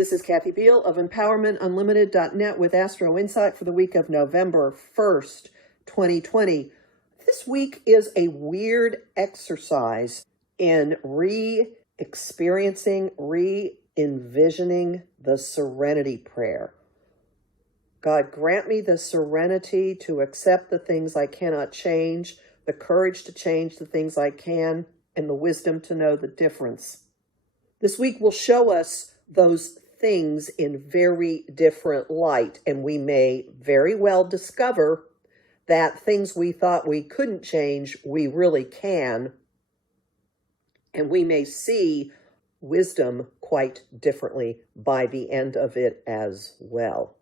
This is Kathy Biehl of EmpowermentUnlimited.net with Astro Insight for the week of November 1st, 2020. This week is a weird exercise in re-experiencing, re-envisioning the serenity prayer. God, grant me the serenity to accept the things I cannot change, the courage to change the things I can, and the wisdom to know the difference. This week will show us those things in very different light, and we may very well discover that things we thought we couldn't change, we really can, and we may see wisdom quite differently by the end of it as well.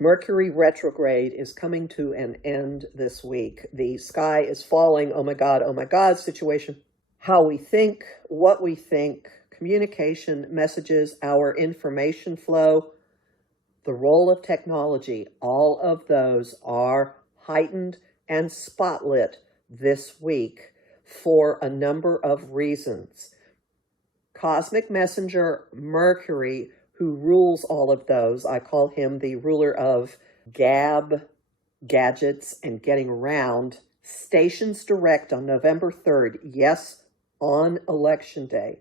Mercury retrograde is coming to an end this week. The sky is falling, oh my God situation. How we think, what we think, communication, messages, our information flow, the role of technology, all of those are heightened and spotlit this week for a number of reasons. Cosmic messenger Mercury, who rules all of those, I call him the ruler of gadgets, and getting around, stations direct on November 3rd, yes, on Election Day.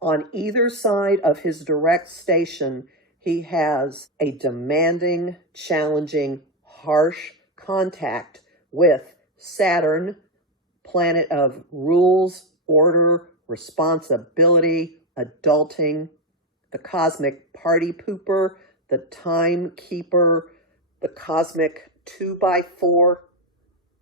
On either side of his direct station, he has a demanding, challenging, harsh contact with Saturn, planet of rules, order, responsibility, adulting, the cosmic party pooper, the timekeeper, the cosmic 2x4,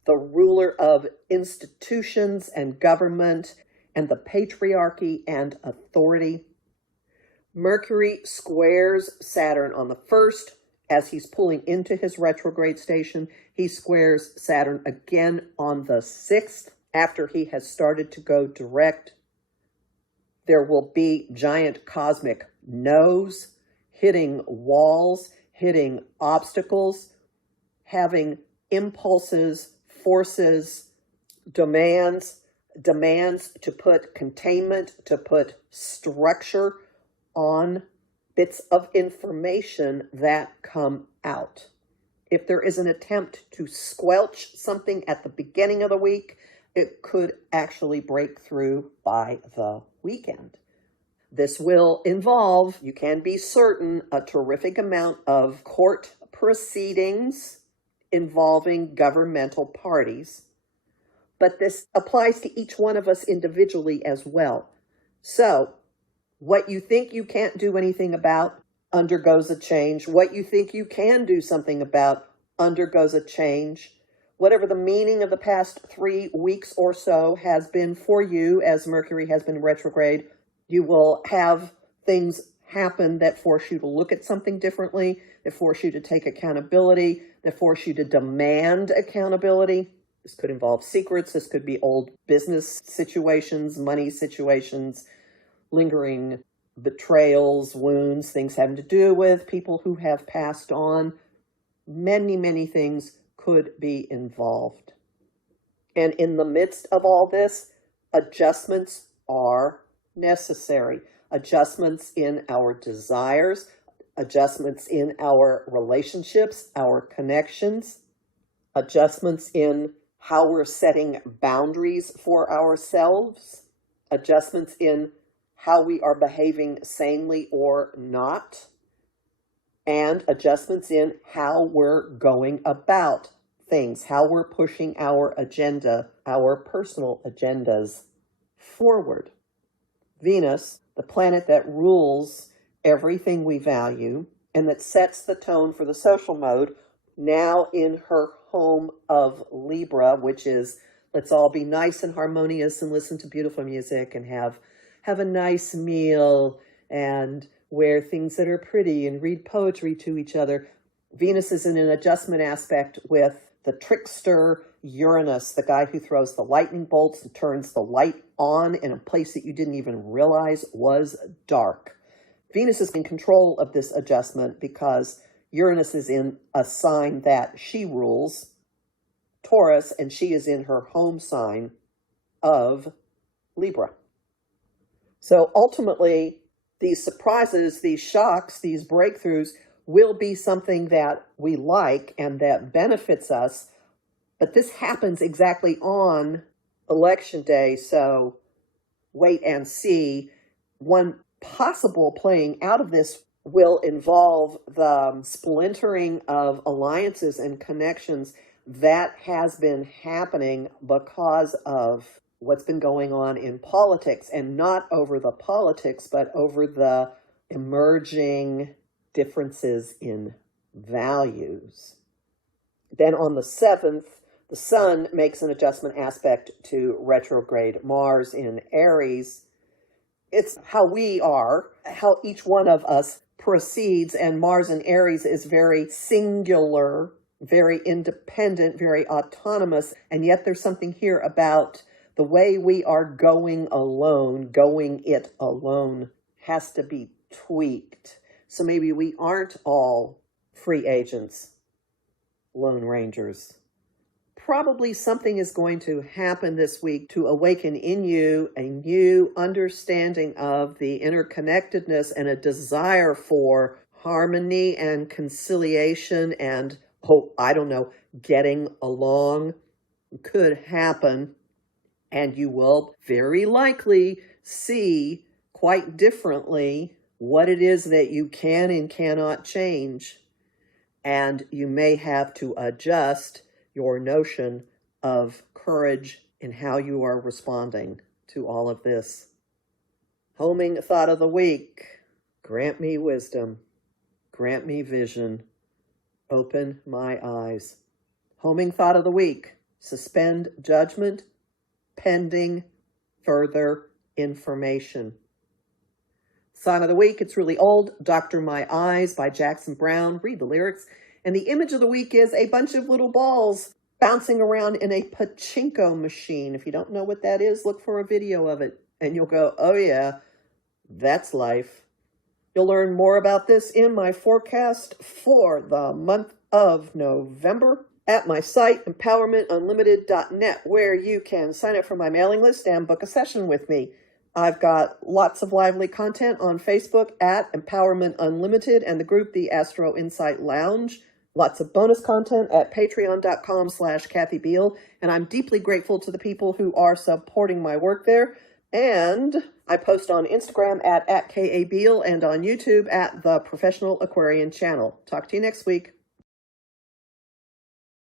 the ruler of institutions and government, and the patriarchy and authority. Mercury squares Saturn on the 1st. As he's pulling into his retrograde station, he squares Saturn again on the 6th after he has started to go direct. There will be giant cosmic no's, hitting walls, hitting obstacles, having impulses, forces, demands to put containment, to put structure on bits of information that come out. If there is an attempt to squelch something at the beginning of the week, it could actually break through by the weekend. This will involve, you can be certain, a terrific amount of court proceedings involving governmental parties. But this applies to each one of us individually as well. So, what you think you can't do anything about undergoes a change. What you think you can do something about undergoes a change. Whatever the meaning of the past 3 weeks or so has been for you, as Mercury has been retrograde, you will have things happen that force you to look at something differently, that force you to take accountability, that force you to demand accountability. This could involve secrets. This could be old business situations, money situations, lingering betrayals, wounds, things having to do with people who have passed on. Many, many things could be involved. And in the midst of all this, adjustments are necessary. Adjustments in our desires, adjustments in our relationships, our connections, adjustments in how we're setting boundaries for ourselves, adjustments in how we are behaving sanely or not, and adjustments in how we're going about things, how we're pushing our agenda, our personal agendas forward. Venus, the planet that rules everything we value and that sets the tone for the social mode, now in her home of Libra, which is, let's all be nice and harmonious and listen to beautiful music and have a nice meal and wear things that are pretty and read poetry to each other. Venus is in an adjustment aspect with the trickster Uranus, the guy who throws the lightning bolts and turns the light on in a place that you didn't even realize was dark. Venus is in control of this adjustment because Uranus is in a sign that she rules, Taurus, and she is in her home sign of Libra. So ultimately, these surprises, these shocks, these breakthroughs will be something that we like and that benefits us. But this happens exactly on election day, so wait and see. One possible playing out of this will involve the splintering of alliances and connections that has been happening because of what's been going on in politics, and not over the politics, but over the emerging differences in values. Then on the 7th, the Sun makes an adjustment aspect to retrograde Mars in Aries. It's how we are, how each one of us proceeds, and Mars in Aries is very singular, very independent, very autonomous, and yet there's something here about the way we are going alone, going it alone, has to be tweaked. So maybe we aren't all free agents, lone rangers. Probably something is going to happen this week to awaken in you a new understanding of the interconnectedness and a desire for harmony and conciliation and, getting along could happen. And you will very likely see quite differently what it is that you can and cannot change. And you may have to adjust your notion of courage in how you are responding to all of this. Homing thought of the week: grant me wisdom, grant me vision, open my eyes. Homing thought of the week: suspend judgment pending further information. Song of the week, it's really old, Dr. My Eyes by Jackson Browne. Read the lyrics. And the image of the week is a bunch of little balls bouncing around in a pachinko machine. If you don't know what that is, look for a video of it, and you'll go, oh yeah, that's life. You'll learn more about this in my forecast for the month of November at my site, empowermentunlimited.net, where you can sign up for my mailing list and book a session with me. I've got lots of lively content on Facebook at Empowerment Unlimited and the group The Astro Insight Lounge. Lots of bonus content at patreon.com/Kathy Biehl. And I'm deeply grateful to the people who are supporting my work there. And I post on Instagram at KA Biehl and on YouTube at The Professional Aquarian Channel. Talk to you next week.